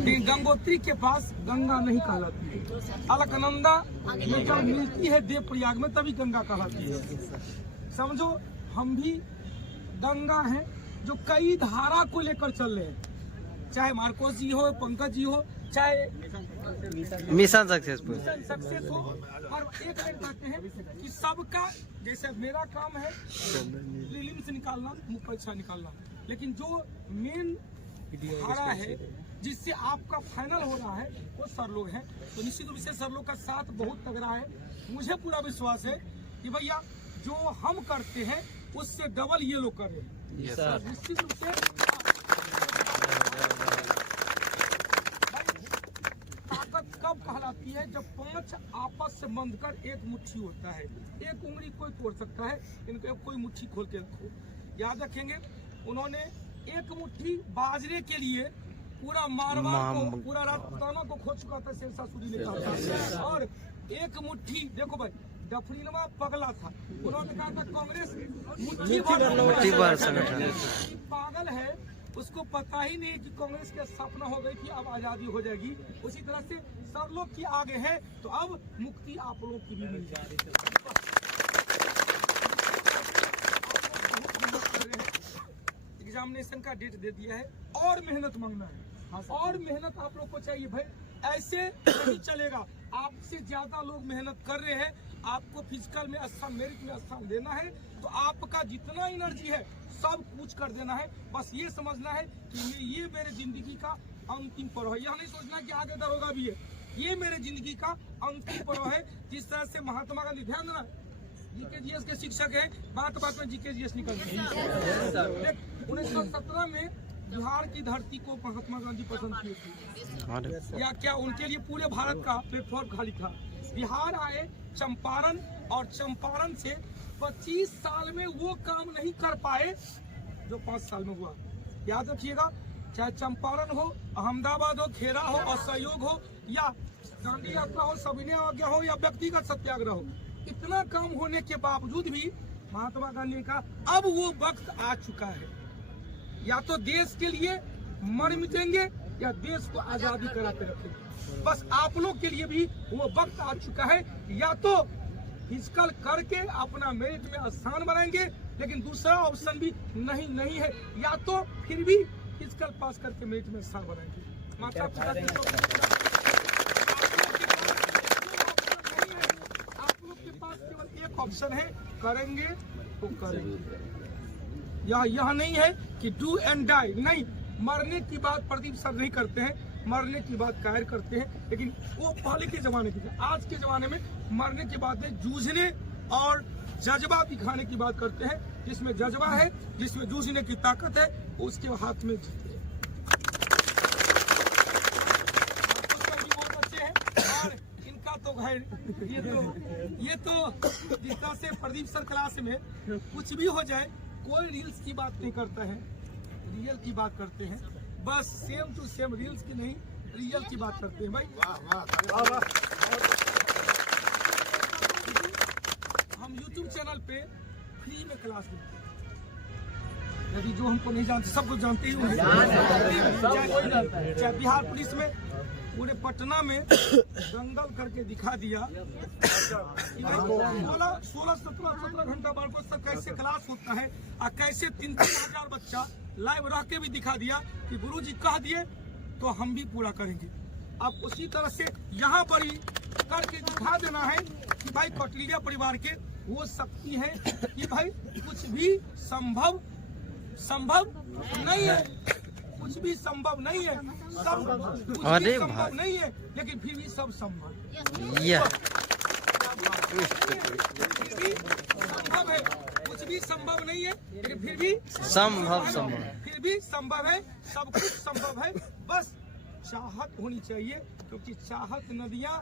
लेकिन गंगोत्री के पास गंगा नहीं कहलाती है। अलकनंदा में जब मिलती है देवप्रयाग में तभी गंगा कहलाती है। समझो हम भी गंगा हैं जो कई धारा को लेकर चल रहे हैं, चाहे मार्कोस जी हो, पंकज जी हो, चाहे मिशन सक्सेसफुल हो। और एक लाइन कहते हैं कि सबका, जैसे मेरा काम है प्रीलिम्स निकालना, मुख्य परीक्षा निकालना, लेकिन जो मेन धारा है जिससे आपका फाइनल हो रहा है वो सर लोग हैं। तो निश्चित रूप से सर लोग का साथ बहुत तगड़ा है। मुझे पूरा विश्वास है कि भैया जो हम करते हैं उससे डबल ये लोग कर रहे हैं। निश्चित रूप से ताकत कब कहलाती है? जब 5 आपस से बंधकर एक मुट्ठी होता है। एक उंगली कोई तोड़ सकता है, इनको कोई मुट्ठी खोल के रखो। याद रखेंगे, उन्होंने एक मुट्ठी बाजरे के लिए पूरा मारवाड़ को, पूरा राजपूताना को खो चुका था शेरशाह सूरी ने कहा। और एक मुट्ठी, देखो भाई, डफरीनवा पगला था, उन्होंने कहा था कांग्रेस मुट्ठी भर संगठन। पागल है, उसको पता ही नहीं कि कांग्रेस का सपना हो गई कि अब आजादी हो जाएगी। उसी तरह से सब लोग की आगे है, तो अब मुक्ति आप लोग की भी मिल जाएगी। एग्जामिनेशन का डेट दे दिया है और मेहनत मांगना है। और मेहनत आप लोग को चाहिए भाई, ऐसे नहीं चलेगा। आपसे ज्यादा लोग मेहनत कर रहे हैं, आपको फिजिकल में स्थान, मेरिट में स्थान देना है, तो आपका जितना एनर्जी है सब कुछ कर देना है। बस ये समझना है कि ये मेरे जिंदगी का अंतिम पर्व है। यह नहीं सोचना कि आगे दरोगा भी है, ये मेरे जिंदगी का अंतिम पर्व है। जिस तरह से महात्मा गांधी, ध्यान देना, जीकेजीएस के शिक्षक हैं, बात बात में जीकेजीएस निकलते हैं। 1917 में बिहार की धरती को महात्मा गांधी पसंद किए थे, या क्या उनके लिए पूरे भारत का प्लेटफॉर्म खाली था। बिहार आए चंपारण, और चंपारण से 25 साल में वो काम नहीं कर पाए जो 5 साल में हुआ। याद रखिएगा, चाहे चंपारण हो, अहमदाबाद हो, खेरा हो, असहयोग हो, या दांडी यात्रा हो, सविनय अवज्ञा हो, या व्यक्तिगत सत्याग्रह हो, इतना काम होने के बावजूद भी महात्मा गांधी का अब वो वक्त आ चुका है, या तो देश के लिए मर मिटेंगे या देश को आजादी करा के रखेंगे। बस आप लोग के लिए भी वो वक्त आ चुका है, या तो फिजिकल करके अपना मेरिट में स्थान बनाएंगे, लेकिन दूसरा ऑप्शन भी नहीं है, या तो फिर भी फिजिकल पास करके मेरिट में स्थान बनाएंगे। माता पिता आप लोग के पास केवल एक ऑप्शन है, करेंगे तो करेंगे। यह नहीं है कि डू एंड डाई, नहीं। मरने की बात प्रदीप सर नहीं करते हैं, मरने की बात कायर करते हैं, लेकिन वो पहले के जमाने की। आज के जमाने में मरने के बाद में जूझने और जज्बा दिखाने की बात करते हैं। जिसमें जज्बा है, जिसमें जूझने की ताकत है, उसके हाथ में जीते हैं। बहुत अच्छे हैं, और इनका तो भाई ये तो जिस तरह से प्रदीप सर क्लास में कुछ भी हो जाए, कोई रील्स की बात नहीं करता है, रियल की बात करते हैं। बस सेम टू सेम, रील्स की नहीं, रियल की बात करते हैं भाई। हम YouTube चैनल पे फ्री में क्लास देते हैं। यदि जो हमको नहीं जानते, सब कुछ जानते ही होंगे। चाहे बिहार पुलिस में पूरे पटना में दंगल करके दिखा दिया, 16-17 घंटा बार को कैसे क्लास होता है, और कैसे 3-3 हजार बच्चा लाइव रह के भी दिखा दिया कि गुरुजी कह दिए तो हम भी पूरा करेंगे। अब उसी तरह से यहाँ पर ही करके दिखा देना है कि भाई कौटिल्य परिवार के वो शक्ति है कि भाई कुछ भी संभव नहीं है, कुछ भी संभव नहीं है, सब कुछ भी संभव नहीं है, लेकिन फिर भी सब संभव संभव है। कुछ भी संभव नहीं है, लेकिन फिर भी संभव है। सब कुछ संभव है, बस चाहत होनी चाहिए, क्योंकि चाहत नदियाँ